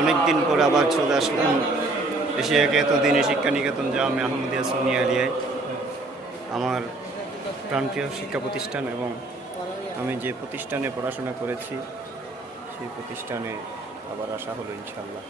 অনেক দিন পর আবার চলে আসলাম এশিয়াকে এতদিনে শিক্ষা নিকেতন জামে আহমদিয়া সুন্নিয়া আলিয়ায়, আমার প্রাণপ্রিয় শিক্ষা প্রতিষ্ঠান এবং আমি যে প্রতিষ্ঠানে পড়াশোনা করেছি সেই প্রতিষ্ঠানে আবার আসা হলো ইনশাল্লাহ।